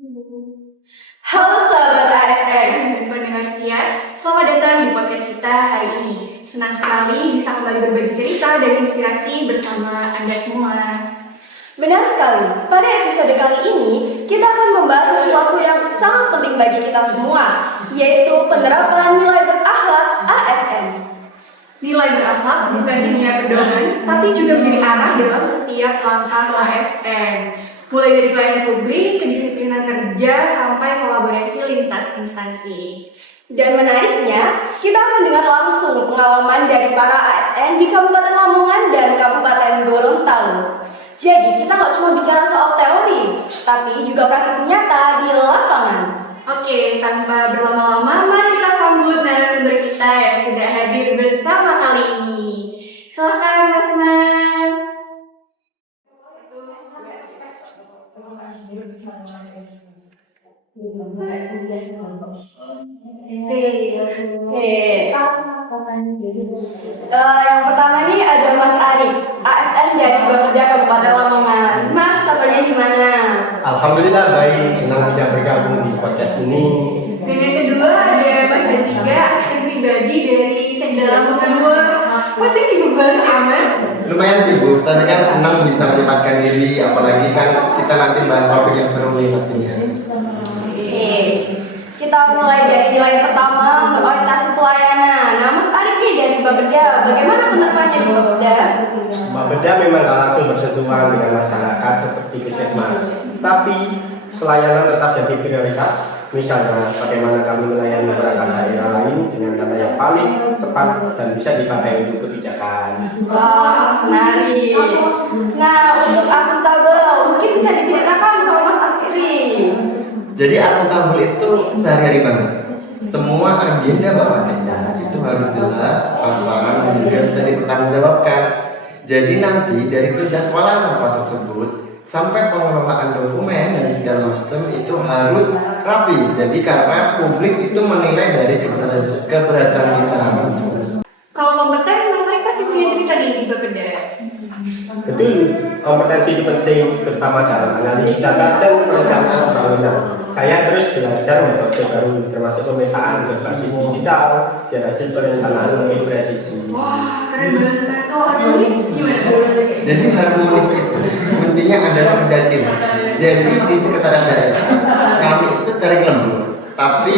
Halo sahabat ASN dan pendengar setia, selamat datang di podcast kita hari ini. Senang sekali bisa kembali berbagi cerita dan inspirasi bersama Anda semua. Benar sekali, pada episode kali ini kita akan membahas sesuatu yang sangat penting bagi kita semua, yaitu penerapan nilai berakhlak ASN. Nilai berakhlak bukan hanya pedoman, tapi juga menjadi arah dalam setiap langkah ASN. Mulai dari pelayanan publik, kedisiplinan kerja, sampai kolaborasi lintas instansi. Dan menariknya, kita akan dengar langsung pengalaman dari para ASN di Kabupaten Lamongan dan Kabupaten Gorontalo. Jadi kita nggak cuma bicara soal teori, tapi juga praktik nyata di lapangan. Oke, tanpa berlama-lama, mari kita sambut narasumber kita yang sudah hadir bersama kali ini. Silakan Mas. Yang pertama nih ada Mas Ari, ASN dari Bapeda Kabupaten Lamongan. Mas, kabarnya gimana? Alhamdulillah baik, senang bisa bergabung di podcast ini. Dan yang kedua ada Mas Hajiga, asisten pribadi dari Sekda Lamongan 2. Pasti sibuk banget ya Mas? Lumayan sibuk, tapi kan senang bisa menyempatkan diri, apalagi kan kita nanti bahas topik yang seru nih pastinya. Oke, kita mulai dari nilai pertama, berorientasi pelayanan. Nah, Mas Ari nih dari Bapeda, bagaimana penerapannya di Bapeda? Bapeda memang gak langsung bersentuhan dengan masyarakat seperti puskesmas, tapi pelayanan tetap jadi prioritas. Misalnya, bagaimana kami melayani perangkat daerah lain dengan data yang paling tepat dan bisa dipakai untuk kebijakan. Wah, menarik. Nah, untuk akuntabel, mungkin bisa diceritakan sama Mas Asri. Jadi akuntabel itu sehari-hari banget. Semua agenda Bapak Sekda itu harus jelas, transparan, dan juga bisa dipertanggungjawabkan. Jadi nanti dari penjadwalan rapat tersebut sampai pengelolaan dokumen dan segala macam itu harus rapi. Jadi karena publik itu menilai dari keberhasilan kita. Kalau kompeten, Mas Ari pasti punya cerita nih di Bapeda. Betul, kompetensi itu penting, terutama dalam analisis data dan perencanaan pembangunan. Saya terus belajar metode baru, termasuk pemetaan berbasis digital dan hasil perencanaan lebih presisi. Wah, keren banget. Kalau harmonis gimana? Jadi harmonis itu kuncinya adalah kerja tim. Jadi di sekretariat daerah kami itu sering lembur, tapi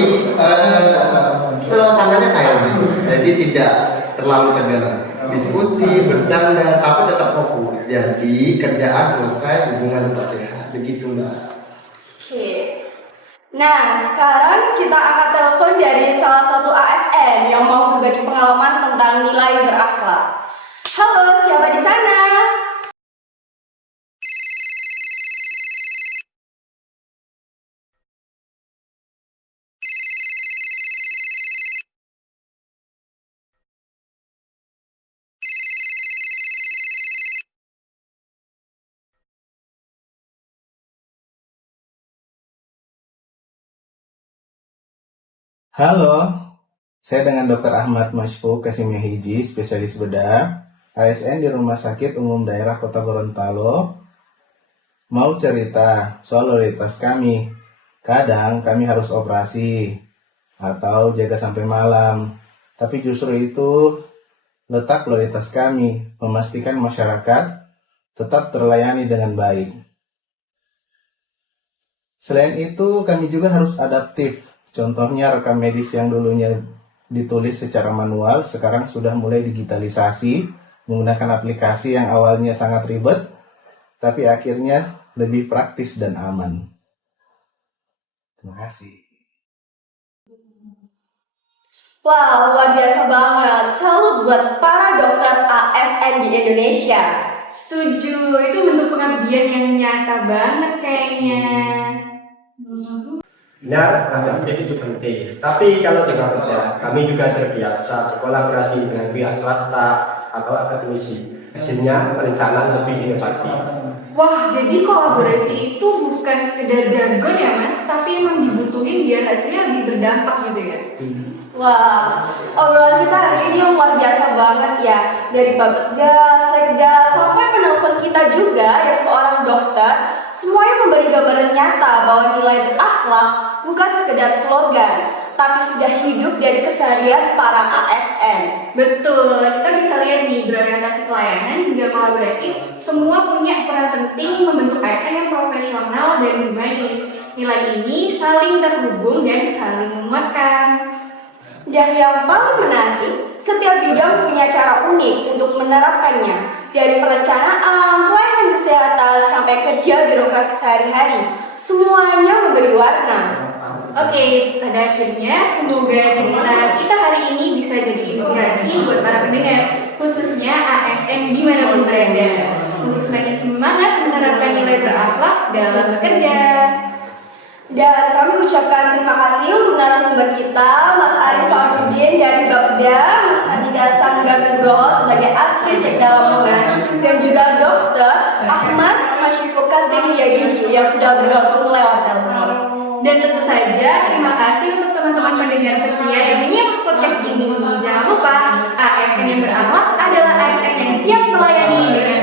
suasananya cair. Jadi tidak terlalu tegang. Diskusi, bercanda, tapi tetap fokus. Jadi kerjaan selesai, hubungan tetap sehat. Begitu Mbak. Oke. Nah, sekarang kita angkat telepon dari salah satu ASN yang mau berbagi pengalaman tentang nilai berakhlak. Halo, siapa di sana? Halo, saya dengan Dr. Ahmad Masyfu Kasimya Hiji, spesialis bedah, ASN di Rumah Sakit Umum Daerah Kota Gorontalo. Mau cerita soal loyalitas kami. Kadang kami harus operasi atau jaga sampai malam. Tapi justru itu letak loyalitas kami, memastikan masyarakat tetap terlayani dengan baik. Selain itu, kami juga harus adaptif. Contohnya rekam medis yang dulunya ditulis secara manual, sekarang sudah mulai digitalisasi menggunakan aplikasi yang awalnya sangat ribet, tapi akhirnya lebih praktis dan aman. Terima kasih. Wah, luar biasa banget. Salut buat para dokter ASN di Indonesia. Setuju, itu bentuk pengabdian yang nyata banget kayaknya. Benar, adaptif itu penting. Tapi kalau di Bapeda, kami juga terbiasa berkolaborasi dengan pihak swasta atau akademisi. Hasilnya perencanaan lebih inovasi. Wah, jadi kolaborasi itu bukan sekedar jargon ya Mas, tapi emang dibutuhin biar hasilnya lebih berdampak gitu ya. Wah, obrolan kita hari ini luar biasa banget ya. Dari Bapeda, Sekda, sampai penelpon kita kita juga yang seorang dokter, semuanya memberi gambaran nyata bahwa nilai berakhlak bukan sekedar slogan, tapi sudah hidup dari keseharian para ASN. Betul, kita bisa lihat nih berorientasi pelayanan hingga kolaboratif, semua punya peran penting membentuk ASN yang profesional dan humanis. Nilai ini saling terhubung dan saling menguatkan. Dan yang paling menarik, setiap bidang punya cara unik untuk menerapkannya. Dari perencanaan, pelayanan kesehatan, sampai kerja birokrasi sehari-hari, semuanya memberi warna. Oke, pada akhirnya semoga cerita kita hari ini bisa jadi inspirasi buat para pendengar, khususnya ASN dimanapun berada, untuk semakin semangat menerapkan nilai berakhlak dalam bekerja. Dan kami ucapkan terima kasih untuk narasumber kita, Mas Arif Fahrudin dari Bapeda, Mas Adida Sanggar sebagai Aspri Sekda Lamongan, dan juga Dr. Ahmad Masyiful Kasim Yadiji yang sudah bergabung lewat telepon. Dan tentu saja terima kasih untuk teman-teman pendengar setia yang menyimak podcast ini. Jangan lupa, ASN yang berakhlak adalah ASN yang siap melayani dengan